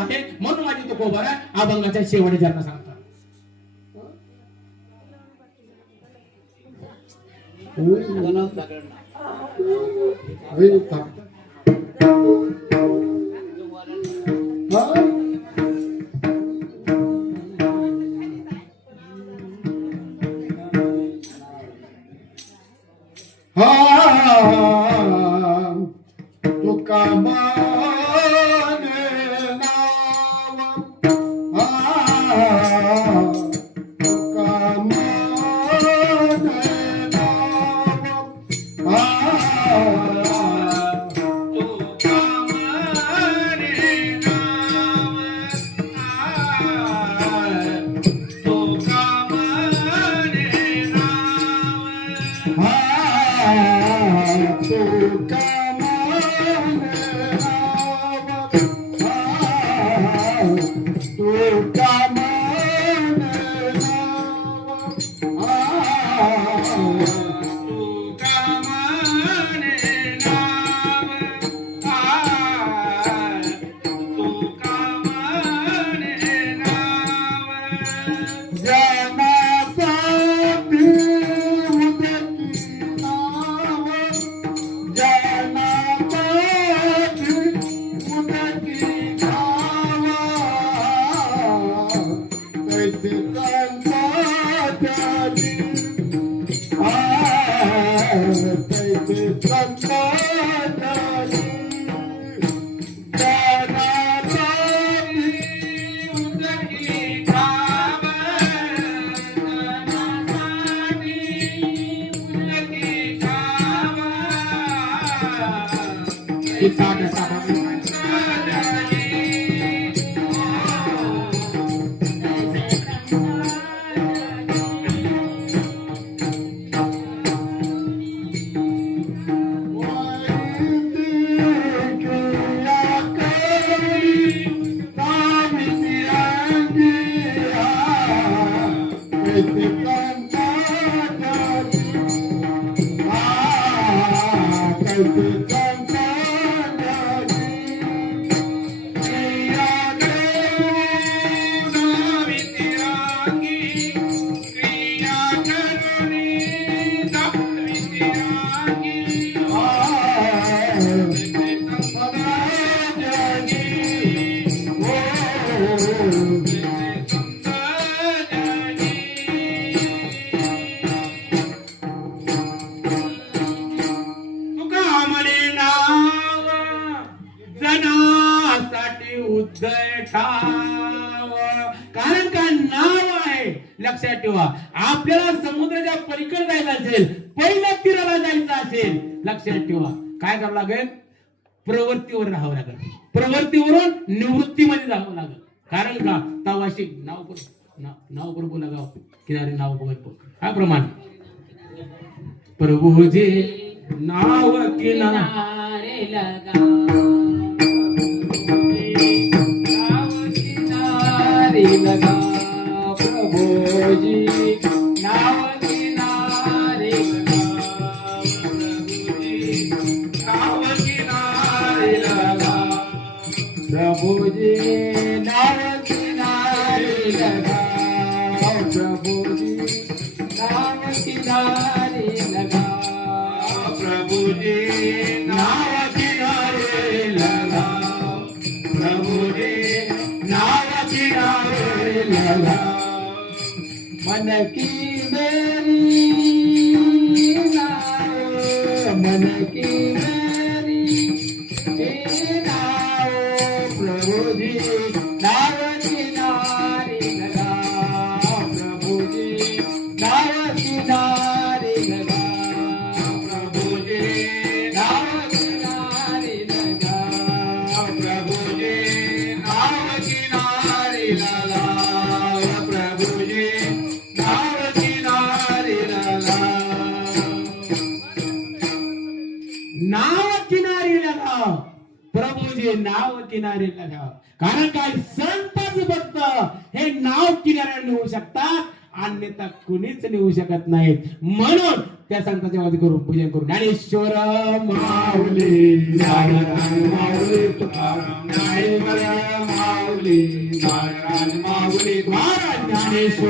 आहे म्हणून माझी तो कोबारा अभंगाच्या शेवटी ज्यांना सांगतात तुका कारण का नाव आहे लक्षात ठेवा. आपल्याला समुद्राच्या पलीकडे जायचं असेल, पहिल्या तीराला जायचं असेल, लक्षात ठेवा काय करावं लागेल, प्रवृत्तीवर राहावं लागेल. प्रवृत्तीवरून निवृत्तीमध्ये जावं लागेल. कारण का तवाशी नाव प्रभू लगाव किनारे नाव बघत हा प्रमाण प्रभूजी नाव किनारे लगा लगा प्रभुजी नाव किनारे लगा प्रभुजी नाव किनारे लगा प्रभुजी नाव किनारे लगा प्रभुजी नाव किनारे लगा प्रभुजी नाव किनारे लगा मन की मेरी नाव मन की मेरी हे नाव किनारीला घ्यावं. कारण काय संतच फक्त हे नाव किनाऱ्याला नेऊ शकतात, अन्यथा कुणीच नेऊ शकत नाहीत. म्हणून त्या संतांच्या वादी करून पूजन करून ज्ञानेश्वर माऊली माऊली तुकाराम माऊली ज्ञानेश्वर